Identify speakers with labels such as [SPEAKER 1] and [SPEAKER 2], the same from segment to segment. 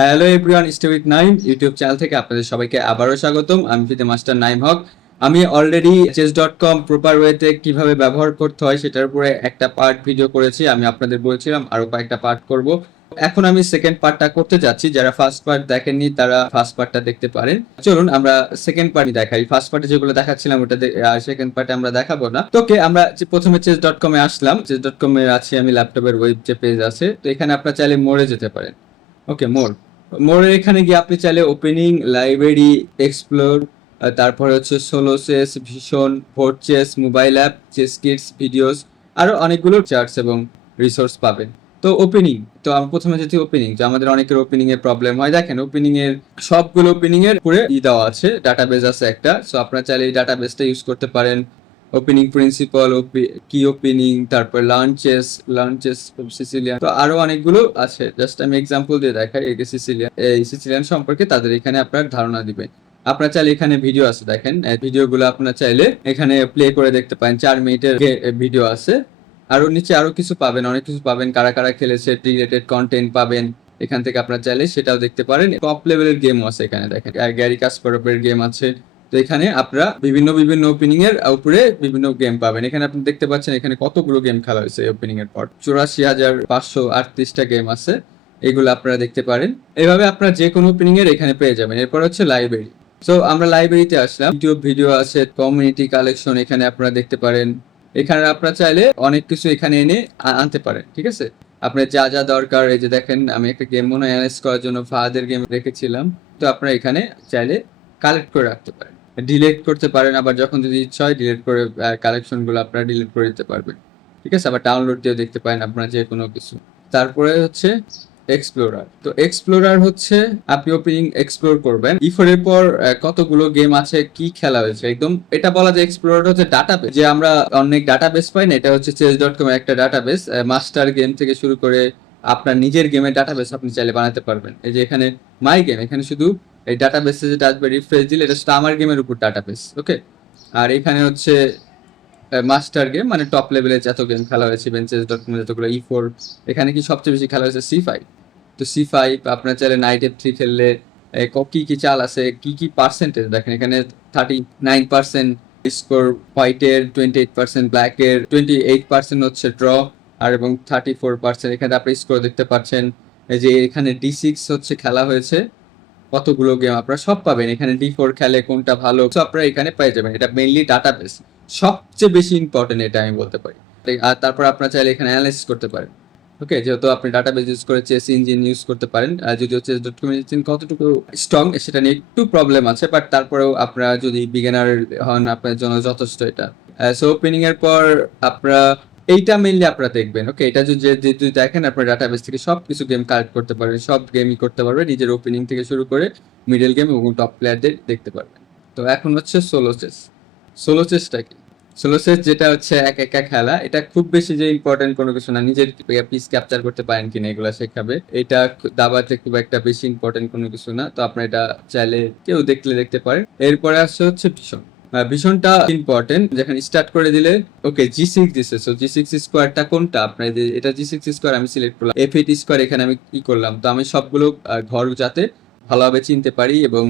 [SPEAKER 1] Hello everyone stay with Naim YouTube channel থেকে আপনাদের সবাইকে আবারও স্বাগতম। আমি ফিতে মাস্টার নাইম হক। আমি already chess dot com proper ওয়েতে কীভাবে ব্যবহার করতে হয় সেটার উপরে একটা পার্ট ভিডিও করেছি, আমি আপনাদের বলছিলাম আরও কয়েকটা পার্ট করব। এখন আমি সেকেন্ড পার্টটা করতে যাচ্ছি, যারা ফার্স্ট পার্ট দেখেননি তারা ফার্স্ট পার্টটা দেখতে পারেন। চলুন আমরা সেকেন্ড পার্ট দেখাই। ফার্স্ট পার্টে যেগুলো দেখাচ্ছিলাম, ওটা সেকেন্ড পার্টে আমরা দেখাবো না। তোকে আমরা প্রথমে চেস ডট কমে আসলাম চেস ডট কমে আছি আমি ল্যাপটপের ওয়েব যে পেজ আছে, তো এখানে আপনারা চাইলে মোড়ে যেতে পারেন। ওকে মোর মোড়ের এখানে গিয়ে আপনি চাইলে ওপেনিং লাইব্রেরি এক্সপ্লোর তারপরে হচ্ছে সোলো চেস ভীষণ vote chess mobile app chess kits videos আরও অনেকগুলো চার্টস এবং রিসোর্স পাবেন। তো ওপেনিং তো আমি প্রথমে যেটি ওপেনিং যে আমাদের অনেকের ওপেনিং এর প্রবলেম হয়। দেখেন ওপেনিং এর সবগুলো ওপেনিং এর উপরে ই দেওয়া আছে ডাটাবেস আছে একটা। সো আপনারা চাইলে এই ডাটাবেসটা ইউজ করতে পারেন। ওপেনিং প্রিন্সিপাল কি ওপেনিং তারপর লাঞ্চেস লাঞ্চেস সিসিলিয়ান তো আরও অনেকগুলো আছে। জাস্ট আমি এক্সাম্পল দিয়ে দেখাই, এই সিসিলিয়ান এই সিসিলিয়ান সম্পর্কে তাদের এখানে আপনার ধারণা দিবেন। আপনার চাইলে এখানে ভিডিও আছে, দেখেন। ভিডিওগুলো আপনার চাইলে এখানে প্লে করে দেখতে পারেন। চার মিনিটের ভিডিও আছে। আরও নিচে আরও কিছু পাবেন, অনেক কিছু পাবেন। কারা কারা খেলেছে রিলেটেড কন্টেন্ট পাবেন। এখান থেকে আপনার চাইলে সেটাও দেখতে পারেন। টপ লেভেলের গেমও আছে এখানে, দেখেন। গ্যারি কাসপারপের গেম আছে। তো এখানে আপনারা বিভিন্ন বিভিন্ন ওপেনিং এর উপরে বিভিন্ন গেম পাবেন। এখানে আপনি দেখতে পাচ্ছেন এখানে কতগুলো গেম খেলা হয়েছে ওপেনিং এর পর। চুরাশি হাজার পাঁচশো আটত্রিশটা গেম আছে, এগুলো আপনারা দেখতে পারেন। এভাবে আপনারা যে কোনো ওপেনিং এর এখানে পেয়ে যাবেন। এরপর হচ্ছে লাইব্রেরি সো আমরা লাইব্রেরিতে আসলাম। ইউটিউব ভিডিও আছে কমিউনিটি কালেকশন এখানে আপনারা দেখতে পারেন। এখানে আপনারা চাইলে অনেক কিছু এখানে এনে আনতে পারেন, ঠিক আছে? আপনার যা যা দরকার, এই যে দেখেন, আমি একটা গেম মনে অ্যানালাইজ করার জন্য ফাহাদের গেম রেখেছিলাম। তো আপনারা এখানে চাইলে কালেক্ট করে রাখতে পারেন। ডিলিট করতে পারেন, আবার যখন যদি ইচ্ছা হয় ডিলিট করে কালেকশনগুলো আপনারা ডিলিট করে দিতে পারবেন। ঠিক আছে? আবার ডাউনলোড দিয়ে দেখতে পারেন আপনারা যে কোনো কিছু। তারপরে হচ্ছে এক্সপ্লোরার তো এক্সপ্লোরার হচ্ছে, আপনি ওপেনিং এক্সপ্লোর করবেন। ইফোর এর পর কতগুলো গেম আছে, কি খেলা হয়েছে? একদম, এটা বলা যায় এক্সপ্লোরার হচ্ছে ডাটাবেস যে আমরা অনেক ডাটাবেস পাই না, এটা হচ্ছে চেস ডট কম একটা ডাটাবেস মাস্টার গেম থেকে শুরু করে আপনার নিজের গেমের ডাটাবেস আপনি চাইলে বানাতে পারবেন। এই যে এখানে মাই গেম এখানে শুধু এই ডাটাবেসে যেটা আসবে রিফ্রেশ দিলে এটা আমার গেমের উপর ডাটাবেস ওকে আর এখানে হচ্ছে মাস্টার গেম মানে টপ লেভেলে যত গেম খেলা হয়েছে বেঞ্চেস ডট কম যতগুলো ই ফোর এখানে কি সবচেয়ে বেশি খেলা হয়েছে? সি ফাইভ তো সি ফাইভ আপনার চাইলে নাইট এফ থ্রি খেললে কী, ক- চাল আছে, কি কি পার্সেন্টেজ দেখেন, এখানে থার্টি নাইন পার্সেন্ট স্কোর হোয়াইটের টোয়েন্টি এইট পার্সেন্ট ব্ল্যাকের টোয়েন্টি এইট পার্সেন্ট হচ্ছে ড্র আর এবং থার্টি ফোর পার্সেন্ট এখানে আপনি স্কোর দেখতে পাচ্ছেন যে এখানে ডি সিক্স হচ্ছে খেলা হয়েছে কতগুলো গেম আপনারা সব পাবেন। এখানে ডি ফোর খেলে কোনটা ভালো, সব আপনারা এখানে পেয়ে যাবেন। এটা মেইনলি ডাটাবেস সবচেয়ে বেশি ইম্পর্টেন্ট এটা আমি বলতে পারি। আর তারপর আপনারা চাইলে এখানে অ্যানালাইসিস করতে পারেন। ওকে যেহেতু আপনি ডাটাবেস ইউজ করে চেস ইঞ্জিন ইউজ করতে পারেন, আর যদিও চেস ডট কম ইঞ্জিন কতটুকু স্ট্রং সেটা নিয়ে একটু প্রবলেম আছে বাট তারপরেও আপনারা যদি বিগিনার হন, আপনার জন্য যথেষ্ট এটা। সো ওপেনিং এর পর আপনারা এইটা মেইনলি আপনারা দেখবেন ওকে এটা যদি যদি দেখেন আপনার ডাটাবেস থেকে সব কিছু গেম কালেক্ট করতে পারবেন, সব গেমই করতে পারবেন, নিজের ওপেনিং থেকে শুরু করে মিডল গেম এবং টপ প্লেয়ারদের দেখতে পারবেন। তো এখন হচ্ছে সোলো চেস সোলো চেসটা কি? সোলো চেস যেটা হচ্ছে এক, একা খেলা, এটা খুব বেশি যে ইম্পর্টেন্ট কোনো কিছু না। নিজের পিস ক্যাপচার করতে পারেন কিনা এগুলো শেখাবে। এটা দাবাতে খুব একটা বেশি ইম্পর্টেন্ট কোনো কিছু না। তো আপনার এটা চাইলে কেউ দেখলে দেখতে পারেন। এরপরে আসছে হচ্ছে ভীষণ। ভীষণটা ইম্পর্টেন্ট যেখানে স্টার্ট করে দিলে ওকে জি সিক্স দিছে সো জি সিক্স স্কোয়ারটা কোনটা? আপনার এটা জি সিক্স স্কোয়ার আমি সিলেক্ট করলাম এফ এইট স্কোয়ার এখানে আমি কি করলাম, তো আমি সবগুলো ঘর যাতে ভালোভাবে চিনতে পারি এবং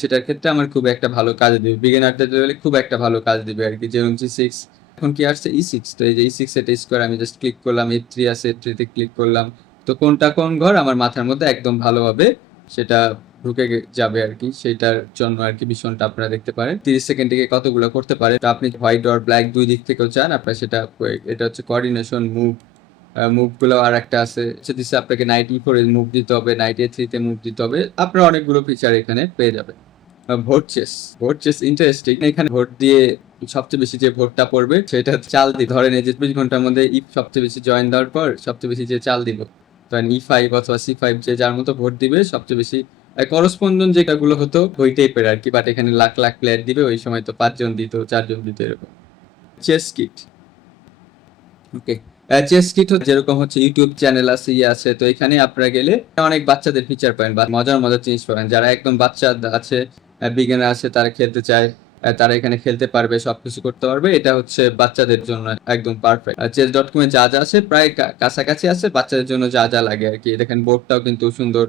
[SPEAKER 1] সেটার ক্ষেত্রে আমার খুব একটা ভালো কাজ দিবে। বিগিনারদের লেভেলে খুব একটা ভালো কাজ দিবে আর কি, যেমন জি সিক্স এখন কি আসছে ই সিক্স তো এই যে ই সিক্স এটা স্কোয়ার আমি জাস্ট ক্লিক করলাম এ থ্রি আছে এ থ্রিতে ক্লিক করলাম, তো কোনটা কোন ঘর? আমার মাথার মধ্যে একদম ভালোভাবে সেটা ঢুকে যাবে আর কি। সেটার জন্য আর কি ভীষণটা আপনারা দেখতে পারেন। তিরিশ সেকেন্ড থেকে কতগুলো করতে পারে তো আপনি হোয়াইট আর ব্ল্যাক দুই দিক থেকেও চান? আপনার সেটা এটা হচ্ছে কোঅর্ডিনেশন মুভ মুভগুলো আর একটা আছে। সে দিচ্ছে আপনাকে নাইট ই ফোরে মুভ দিতে হবে নাইট এ থ্রিতে মুভ দিতে হবে। আপনার অনেকগুলো ফিচার এখানে পেয়ে যাবেন। Vote chess vote chess interesting এখানে ভোট দিয়ে সবচেয়ে বেশি যে ভোটটা পড়বে, সেটা চাল দি ধরেন এই যে চব্বিশ ঘণ্টার মধ্যে ই সবচেয়ে বেশি জয়েন দেওয়ার পর সবচেয়ে বেশি যে চাল দিব। ধরেন ই ফাইভ অথবা সি ফাইভ যে যার মতো ভোট দিবে, সবচেয়ে বেশি করসপন্ডন যেটাগুলো হতো ওই টাইপের আর কি বাট এখানে লাখ লাখ প্লেয়ার দিবে ওই সময় তো পাঁচজন দিত চারজন দিত এরকম। Chess kit okay chess kit যেরকম হচ্ছে ইউটিউব চ্যানেল আছে ইয়ে আছে তো এখানে আপনারা গেলে অনেক বাচ্চাদের ফিচার পাবেন বা মজার মজার জিনিস পাবেন। যারা একদম বাচ্চা আছে বিজ্ঞান আছে তারা খেলতে চায় তারা এখানে খেলতে পারবে সবকিছু করতে পারবে এটা হচ্ছে বাচ্চাদের জন্য একদম পারফেক্ট চেস ডট কমে যা যা আছে প্রায় কাছাকাছি আছে বাচ্চাদের জন্য যা যা লাগে আর কি। দেখেন বোর্ডটাও কিন্তু সুন্দর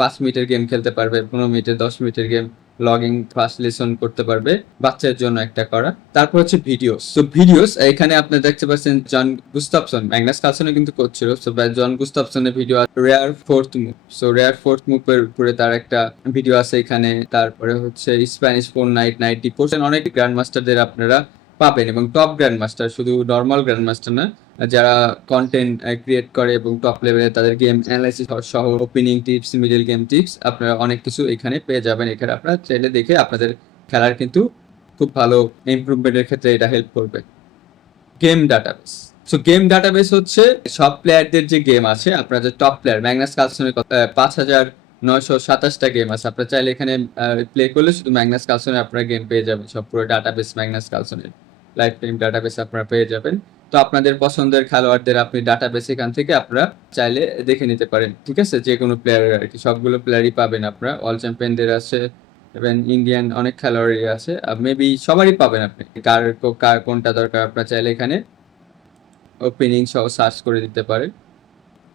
[SPEAKER 1] পাঁচ মিনিটের গেম খেলতে পারবে, পনেরো মিনিটের, দশ মিনিটের গেম লগিং ফার্স্ট লেসন করতে পারবে, বাচ্চার জন্য একটা করা। তারপর হচ্ছে ভিডিওস তো ভিডিওস এখানে আপনি দেখতে পাচ্ছেন জন গুস্তাপসন ম্যাগনাস কালসনে কিন্তু করছিল ছিল so John গুস্তাপসনের video rare fourth move so rare fourth মুভের উপরে তার একটা ভিডিও আছে এখানে, তারপরে হচ্ছে স্প্যানিশ ফোন নাইট নাইট পোর্শন অনেক গ্র্যান্ড মাস্টারদের আপনারা পাবেন এবং টপ গ্র্যান্ড মাস্টার শুধু নর্মাল গ্র্যান্ড মাস্টার না, যারা কন্টেন্ট ক্রিয়েট করে এবং টপ লেভেলে তাদের গেম অ্যানালাইসিস সহ opening tips middle game tips আপনারা অনেক কিছু এখানে পেয়ে যাবেন। এখানে আপনারা চাইলে দেখে আপনাদের খেলার কিন্তু খুব ভালো ইমপ্রুভমেন্টের ক্ষেত্রে এটা হেল্প করবে। Game database so game database হচ্ছে সব প্লেয়ারদের যে গেম আছে, আপনার যে টপ প্লেয়ার ম্যাগনাস কালসনের পাঁচ হাজার নয়শো সাতাশটা গেম আছে। আপনারা চাইলে এখানে প্লে করলে শুধু ম্যাগনাস কালসনের আপনারা গেম পেয়ে যাবেন, সব পুরো ডাটাবেস ম্যাগনাস কালসনের লাইফ টাইম ডাটাবেস আপনারা পেয়ে যাবেন। তো আপনাদের পছন্দের খেলোয়াড়দের আপনি ডাটাবেস এখান থেকে আপনারা চাইলে দেখে নিতে পারেন, ঠিক আছে? যে কোনো প্লেয়ারের আর কি সবগুলো প্লেয়ারই পাবেন আপনারা। অল চ্যাম্পিয়নদের আছে এবং ইন্ডিয়ান অনেক খেলোয়াড়ই আছে। মেবি সবারই পাবেন আপনি। কার কার কোনটা দরকার আপনার চাইলে এখানে ওপেনিং সহ সার্চ করে দিতে পারেন।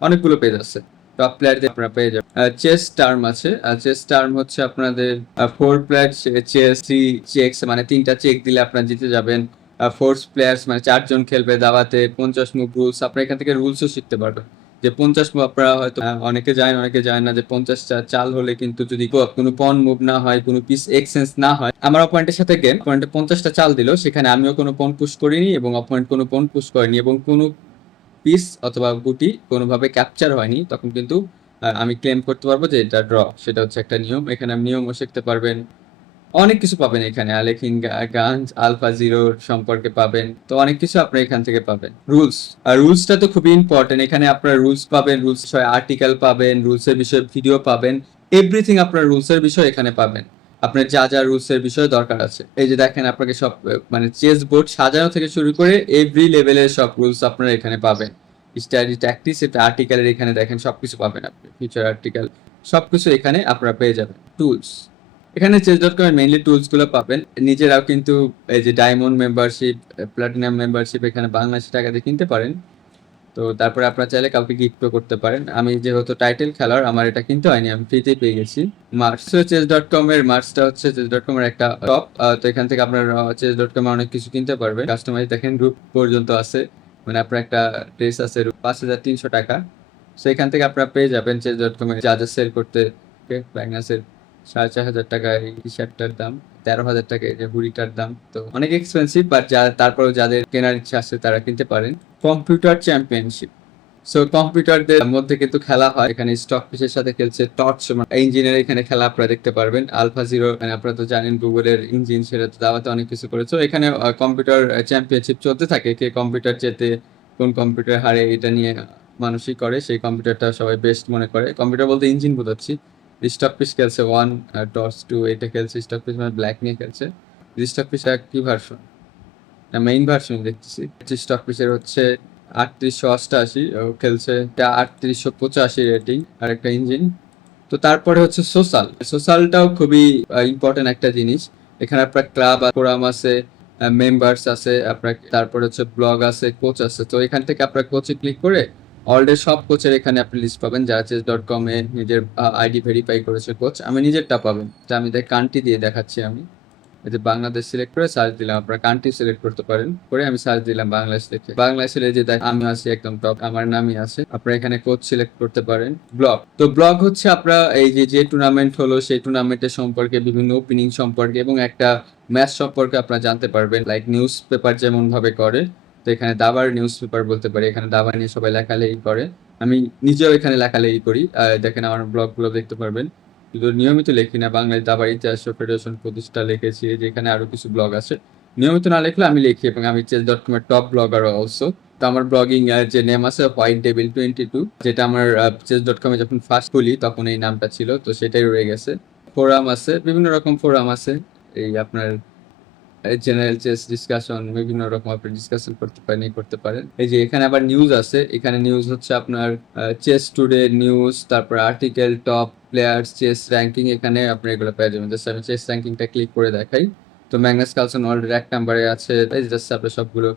[SPEAKER 1] অনেকগুলো পেজ আছে। টপ প্লেয়ারদের আপনারা পেয়ে যাবেন। চেস টার্ম আছে। চেস টার্ম হচ্ছে আপনাদের four player chess three checks মানে তিনটা চেক দিলে আপনারা জিতে যাবেন। ফোর্স প্লেয়ার্স মানে চারজন খেলবে দাওয়াতে, পঞ্চাশ মুভ রুলস আপনারা এখান থেকে রুলসও শিখতে পারবেন যে পঞ্চাশ মুভ আপনারা হয়তো অনেকে জানেন অনেকে জানেন না, যে পঞ্চাশ চাল হলে কিন্তু যদি কোনো পন মুভ না হয়, কোনো পিস এক্সচেঞ্জ না হয়, আমার অপয়েন্টের সাথে গেম অপয়েন্টে পঞ্চাশটা চাল দিল, সেখানে আমিও কোনো পন পুশ করিনি এবং অপয়েন্ট কোনো পন পুশ করেনি এবং কোনো পিস অথবা গুটি কোনোভাবে ক্যাপচার হয়নি, তখন কিন্তু আমি ক্লেম করতে পারব যে এটা ড্র সেটা হচ্ছে একটা নিয়ম, এখানে নিয়মও শিখতে পারবেন। অনেক কিছু পাবেন এখানে আলেকিং গানস আলফা জিরো সম্পর্কে পাবেন, তো অনেক কিছু আপনারা এখান থেকে পাবেন। রুলস, আর রুলসটা তো খুবই ইম্পর্টেন্ট এখানে আপনারা রুলস পাবেন, রুলস আর্টিকেল পাবেন, রুলসের বিষয়ে ভিডিও পাবেন এভরিথিং আপনার রুলসের বিষয় এখানে পাবেন। আপনার যা যা রুলসের বিষয়ে দরকার আছে। এই যে দেখেন আপনাকে সব মানে চেস বোর্ড সাজানো থেকে শুরু করে এভরি লেভেলের সব রুলস আপনারা এখানে পাবেন। স্টাডি ট্যাকটিস এটা আর্টিকেলের এখানে দেখেন, সবকিছু পাবেন আপনি ফিউচার আর্টিকেল সবকিছু এখানে আপনারা পেয়ে যাবেন। টুলস এখানে চেস ডট কমের মেইনলি টুলসগুলো পাবেন। নিজেরাও কিন্তু এই যে ডায়মন্ড মেম্বারশিপ প্লাটিনাম মেম্বারশিপ এখানে বাংলাদেশি টাকা দিয়ে কিনতে পারেন। তো তারপরে আপনারা চাইলে কাউকে গিফটও করতে পারেন। আমি যেহেতু টাইটেল খেলার, আমার এটা কিনতে হয়নি, আমি ফ্রিতেই পেয়ে গেছি। মার্চ চেস ডট কম এর, মার্চটা হচ্ছে চেস ডট কম এর একটা টপ তো এখান থেকে আপনার চেস ডট কম অনেক কিছু কিনতে পারবেন। কাস্টমাইজ দেখেন গ্রুপ পর্যন্ত আছে। মানে আপনার একটা ড্রেস আছে পাঁচ হাজার তিনশো টাকা। তো এখান থেকে আপনারা পেয়ে যাবেন চেস ডট কম যা যা সেল করতে ব্যাগনাসের সাড়ে চার হাজার টাকা এই টি শার্টটার দাম, তেরো হাজার টাকা এই যে হুডিটার দাম। তো অনেক এক্সপেন্সিভ বাট যা তারপরেও যাদের কেনার ইচ্ছা আছে তারা কিনতে পারেন। কম্পিউটার চ্যাম্পিয়নশিপ সো কম্পিউটারদের মধ্যে কিন্তু খেলা হয়। এখানে স্টক পিসের সাথে খেলছে টর্চ ইঞ্জিনের এখানে খেলা আপনারা দেখতে পারবেন। আলফা জিরো মানে আপনারা তো জানেন গুগলের ইঞ্জিন সেটা তো দাওয়াতে অনেক কিছু করেছে এখানে কম্পিউটার চ্যাম্পিয়নশিপ চলতে থাকে। কে কম্পিউটার যেতে কোন কম্পিউটার হারে, এটা নিয়ে মানুষই করে। সেই কম্পিউটারটা সবাই বেস্ট মনে করে। কম্পিউটার বলতে ইঞ্জিন বোঝাচ্ছি। স্টক পিস খেলছে ওয়ান টর্চ টু এটা খেলছে স্টক পিস মানে ব্ল্যাক নিয়ে খেলছে। স্টক পিস কি ভার্সন না মেইন ভার্সন দেখতেছি। স্টক পিসের হচ্ছে আটত্রিশশো অষ্টআশি ও খেলছে, এটা আটত্রিশশো পঁচাশি রেটিং আর একটা ইঞ্জিন তো তারপরে হচ্ছে সোশ্যাল সোশ্যালটাও খুবই ইম্পর্টেন্ট একটা জিনিস। এখানে আপনার ক্লাব ফোরাম আছে মেম্বার্স আছে, আপনার তারপরে হচ্ছে ব্লগ আছে কোচ আছে। তো এখান থেকে আপনার কোচে ক্লিক করে অলরেডি সব কোচের এখানে আপনি লিস্ট পাবেন। যারা চেস ডট কমে নিজের আইডি ভেরিফাই করেছে কোচ আমি নিজেরটা পাবেন। যা আমি দেখ কান্ট্রি দিয়ে দেখাচ্ছি আমি। এই যে বাংলাদেশ সিলেক্ট করে সার্চ দিলাম, আপনারা কান্ট্রি সিলেক্ট করতে পারেন। করে আমি সার্চ দিলাম বাংলাদেশ দেখে বাংলাদেশের যে আমি আছি একদম টপ আমার নামই আছে। আপনারা এখানে কোচ সিলেক্ট করতে পারেন। ব্লগ তো ব্লগ হচ্ছে আপনারা এই যে যে টুর্নামেন্ট হলো, সেই টুর্নামেন্টের সম্পর্কে, বিভিন্ন ওপেনিং সম্পর্কে এবং একটা ম্যাচ সম্পর্কে আপনারা জানতে পারবেন। লাইক নিউজ পেপার যেমন ভাবে করে। তো এখানে দাবার নিউজ পেপার বলতে পারি, এখানে দাবার নিয়ে সবাই লেখালেখি করে। আমি নিজেও এখানে লেখালেখি করি। দেখেন আমার ব্লগগুলো দেখতে পারবেন। কিন্তু নিয়মিত লেখি না বাংলাদেশ দাবার ইতিহাস ফেডারেশন প্রতিষ্ঠা লিখেছি যেখানে আরও কিছু ব্লগ আছে। নিয়মিত না লিখলে আমি লিখি এবং আমি চেস ডট কমের টপ ব্লগার অলসো তো আমার ব্লগিং যে নেম আছে হোয়াইট টেবিল টোয়েন্টি টু যেটা আমার চেস ডট কমে যখন ফার্স্ট খুলি, তখন এই নামটা ছিল। তো সেটাই রয়ে গেছে। ফোরাম আছে, বিভিন্ন রকম ফোরাম আছে। এই আপনার জেনারেল চেস ডিসকাশন বিভিন্ন রকম আপনি ডিসকাশন করতে পারেন, এই করতে পারেন। এই যে এখানে আবার নিউজ আছে। এখানে নিউজ হচ্ছে আপনার চেস টুডে নিউজ তারপর article top players chess ranking এখানে আপনি এগুলো পেয়ে যাবেন। জাস্ট আমি চেস র্যাঙ্কিংটা ক্লিক করে দেখাই। তো ম্যাগনাস কালসন অলরেডি এক নাম্বারে আছে। জাস্ট আপনি সবগুলো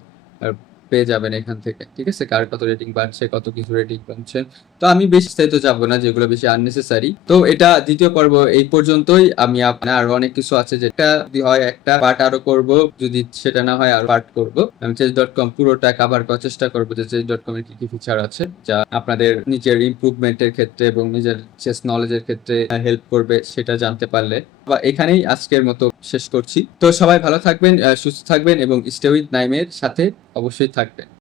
[SPEAKER 1] পেয়ে যাবেন এখান থেকে, ঠিক আছে? কার কত রেটিং বাড়ছে, কত কিছু রেটিং বাড়ছে তো আমি বেশি বিস্তারিত যাব না, যেগুলো বেশি আননেসেসারি তো এটা দ্বিতীয় পর্ব, এই পর্যন্তই। আমি আপনার আরও অনেক কিছু আছে যেটা যদি হয় একটা পার্ট আরও করব, যদি সেটা না হয় আর পার্ট করব। আমি চেস ডট কম পুরোটা কাভার করার চেষ্টা করব যে চেস ডট কম এর কি কি ফিচার আছে, যা আপনাদের নিজের ইমপ্রুভমেন্টের ক্ষেত্রে এবং নিজের চেস নলেজের ক্ষেত্রে হেল্প করবে, সেটা জানতে পারলে। বা এখানেই আজকের মতো শেষ করছি। তো সবাই ভালো থাকবেন সুস্থ থাকবেন এবং স্টে উইথ নাইমের সাথে অবশ্যই থাকবেন।